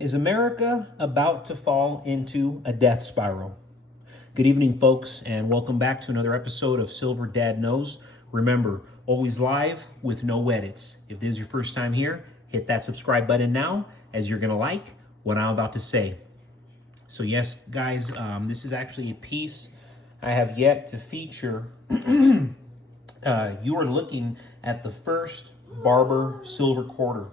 Is America about to fall into a death spiral? Good evening, folks, and welcome back to another episode of Silver Dad Knows. Remember, always live with no edits. If this is your first time here, hit that subscribe button now, as you're going to like what I'm about to say. So yes, guys, this is actually a piece I have yet to feature. You are looking at the first Barber silver quarter.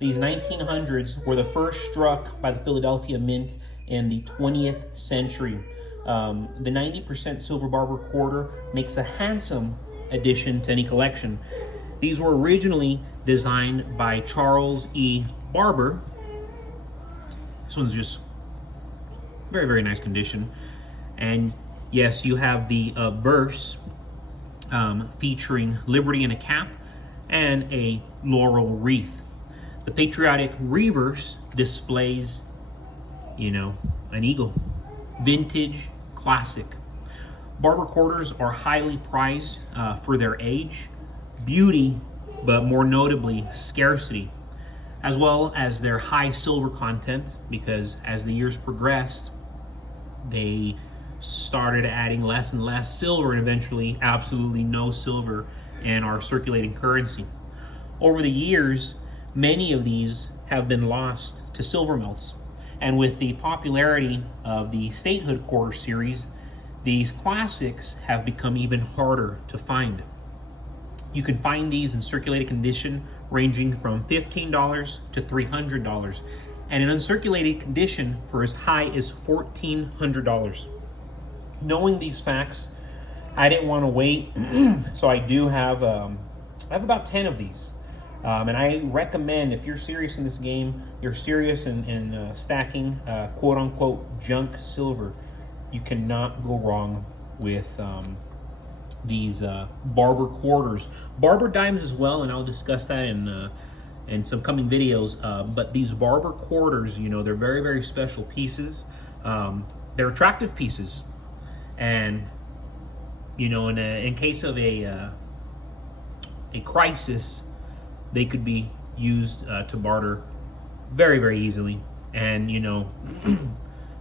These 1900s were the first struck by the Philadelphia Mint in the 20th century. The 90% silver Barber quarter makes a handsome addition to any collection. These were originally designed by Charles E. Barber. This one's just very, very nice condition. And yes, you have the verse featuring Liberty in a cap and a laurel wreath. The patriotic reverse displays, an eagle. Vintage, classic. Barber quarters are highly prized for their age, beauty, but more notably, scarcity, as well as their high silver content, because as the years progressed, they started adding less and less silver and eventually absolutely no silver in our circulating currency. Over the years, many of these have been lost to silver melts. And with the popularity of the Statehood Quarter series, these classics have become even harder to find. You can find these in circulated condition ranging from $15 to $300, and in uncirculated condition for as high as $1,400. Knowing these facts, I didn't want to wait, so I do have about 10 of these. And I recommend, if you're serious in this game, you're serious in stacking quote-unquote junk silver, you cannot go wrong with these Barber quarters. Barber dimes as well, and I'll discuss that in some coming videos. But these Barber quarters, they're very, very special pieces. They're attractive pieces. And, in case of a crisis, they could be used to barter very, very easily. And,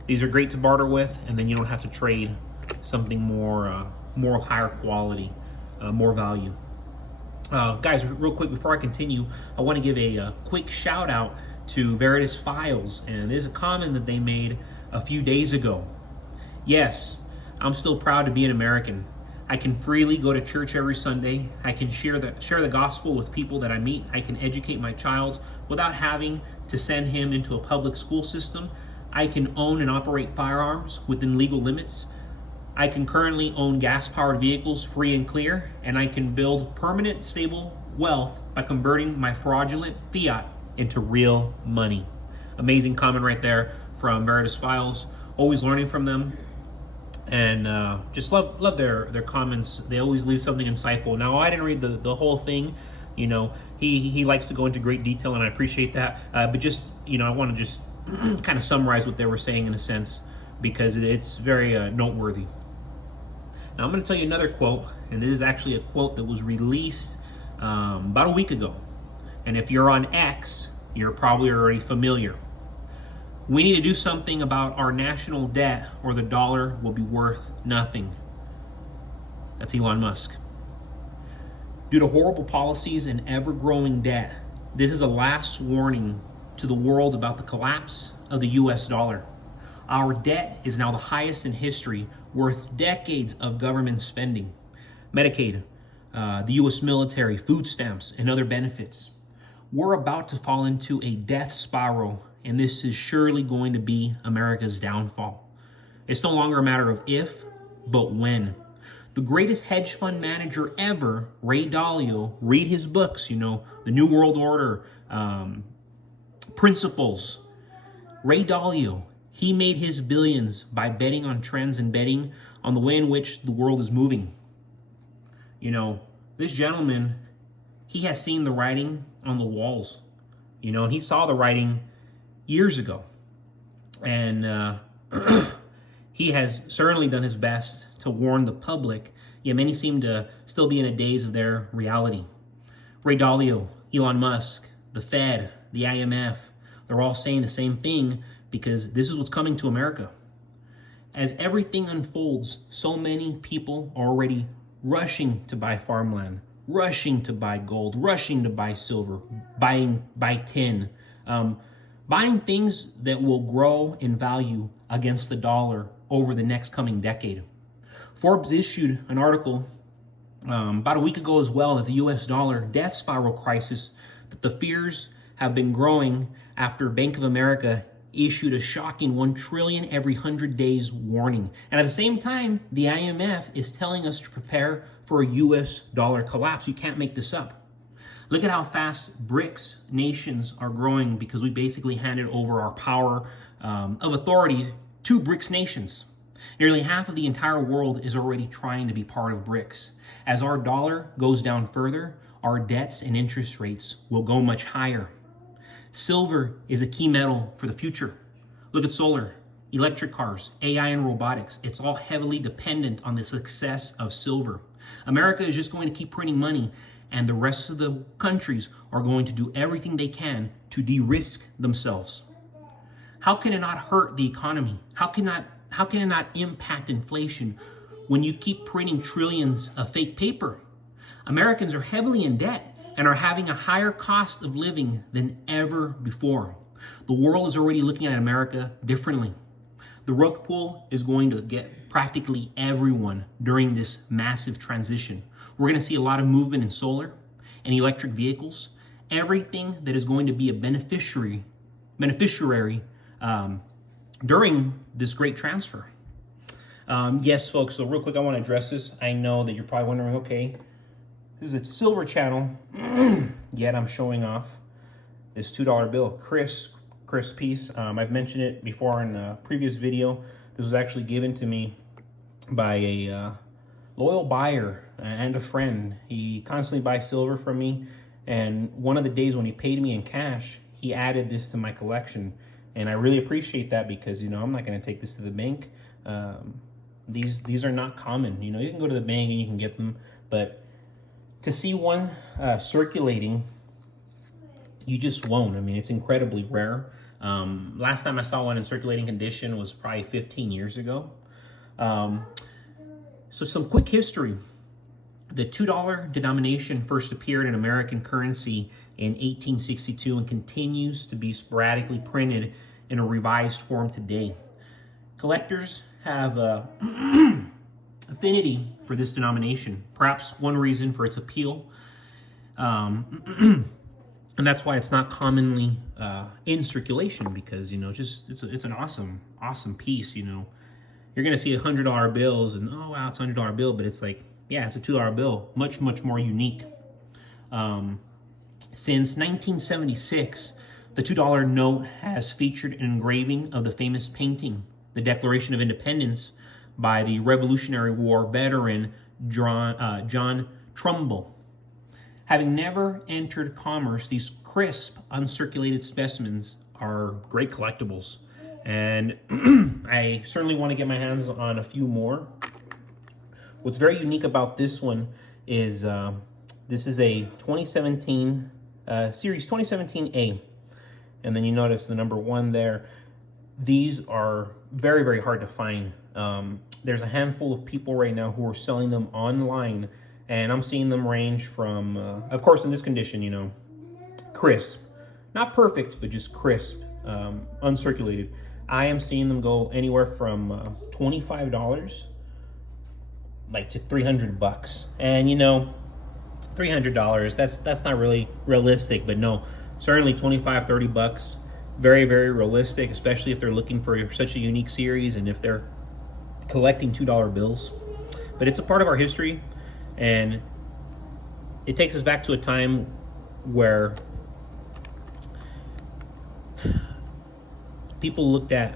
these are great to barter with, and then you don't have to trade something more higher quality, more value. Guys, real quick, before I continue, I want to give a quick shout out to Veritas Files, and there's a comment that they made a few days ago. Yes, I'm still proud to be an American. I can freely go to church every Sunday. I can share the gospel with people that I meet. I can educate my child without having to send him into a public school system. I can own and operate firearms within legal limits. I can currently own gas-powered vehicles free and clear, and I can build permanent, stable wealth by converting my fraudulent fiat into real money. Amazing comment right there from Veritas Files. Always learning from them. And just love their comments. They always leave something insightful. Now, I didn't read the whole thing. He likes to go into great detail, and I appreciate that. But just, I want to just kind of summarize what they were saying in a sense, because it's very noteworthy. Now, I'm going to tell you another quote, and this is actually a quote that was released about a week ago. And if you're on X, you're probably already familiar. We need to do something about our national debt, or the dollar will be worth nothing. That's Elon Musk. Due to horrible policies and ever-growing debt, this is a last warning to the world about the collapse of the US dollar. Our debt is now the highest in history, worth decades of government spending. Medicaid, the US military, food stamps, and other benefits. We're about to fall into a death spiral, and this is surely going to be America's downfall. It's no longer a matter of if, but when. The greatest hedge fund manager ever, Ray Dalio, read his books, The New World Order, Principles. Ray Dalio, he made his billions by betting on trends and betting on the way in which the world is moving. This gentleman, he has seen the writing on the walls, and he saw the writing years ago. And he has certainly done his best to warn the public, yet many seem to still be in a daze of their reality. Ray Dalio, Elon Musk, the Fed, the IMF, They're all saying the same thing because this is what's coming to America. As everything unfolds, so many people are already rushing to buy farmland, rushing to buy gold, rushing to buy silver, buy tin, buying things that will grow in value against the dollar over the next coming decade. Forbes issued an article about a week ago as well that the US dollar death spiral crisis, that the fears have been growing after Bank of America issued a shocking 1 trillion every 100 days warning. And at the same time, the IMF is telling us to prepare for a US dollar collapse. You can't make this up. Look at how fast BRICS nations are growing because we basically handed over our power of authority to BRICS nations. Nearly half of the entire world is already trying to be part of BRICS. As our dollar goes down further, our debts and interest rates will go much higher. Silver is a key metal for the future. Look at solar, electric cars, AI and robotics. It's all heavily dependent on the success of silver. America is just going to keep printing money, and the rest of the countries are going to do everything they can to de-risk themselves. How can it not hurt the economy? How can it not impact inflation when you keep printing trillions of fake paper? Americans are heavily in debt and are having a higher cost of living than ever before. The world is already looking at America differently. The rug pull is going to get practically everyone during this massive transition. We're going to see a lot of movement in solar and electric vehicles, everything that is going to be a beneficiary during this great transfer. Yes, folks, so real quick, I want to address this. I know that you're probably wondering, okay, this is a silver channel, yet I'm showing off this $2 bill, crisp piece. I've mentioned it before in a previous video. This was actually given to me by a loyal buyer and a friend. He constantly buys silver from me, and one of the days when he paid me in cash, he added this to my collection. And I really appreciate that because, you know, I'm not going to take this to the bank. These are not common. You know, you can go to the bank and you can get them, but to see one circulating, you just won't. I mean, it's incredibly rare. Last time I saw one in circulating condition was probably 15 years ago. So some quick history. The $2 denomination first appeared in American currency in 1862 and continues to be sporadically printed in a revised form today. Collectors have affinity for this denomination. Perhaps one reason for its appeal, and that's why it's not commonly in circulation, because, you know, just it's an awesome piece. You know, you're gonna see $100 bills and, oh wow, it's a $100 bill, but it's like, yeah, it's a $2 bill, much more unique. Since 1976, the $2 note has featured an engraving of the famous painting, The Declaration of Independence, by the Revolutionary War veteran John Trumbull. Having never entered commerce, these crisp, uncirculated specimens are great collectibles. And I certainly want to get my hands on a few more. What's very unique about this one is this is a 2017, Series 2017A. And then you notice the number 1 there. These are very hard to find. There's a handful of people right now who are selling them online, and I'm seeing them range from, of course, in this condition, you know, crisp. Not perfect, but just crisp, uncirculated. I am seeing them go anywhere from $25 like to $300. And, you know, $300, that's not really realistic, but no, certainly $25-30. Very realistic, especially if they're looking for such a unique series and if they're collecting $2 bills. But it's a part of our history, and it takes us back to a time where people looked at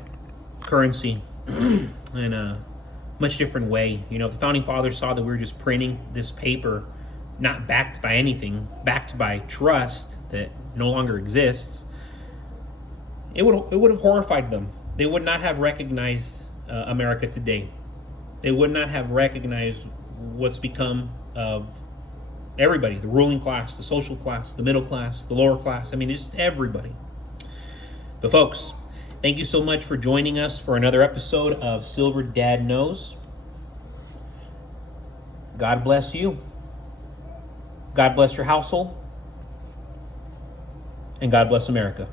currency in a much different way. You know, the founding fathers saw that we were just printing this paper, not backed by anything, backed by trust that no longer exists. It would have horrified them. They would not have recognized America today. They would not have recognized what's become of everybody, the ruling class, the social class, the middle class, the lower class. I mean, it's just everybody. But folks, thank you so much for joining us for another episode of Silver Dad Knows. God bless you. God bless your household. And God bless America.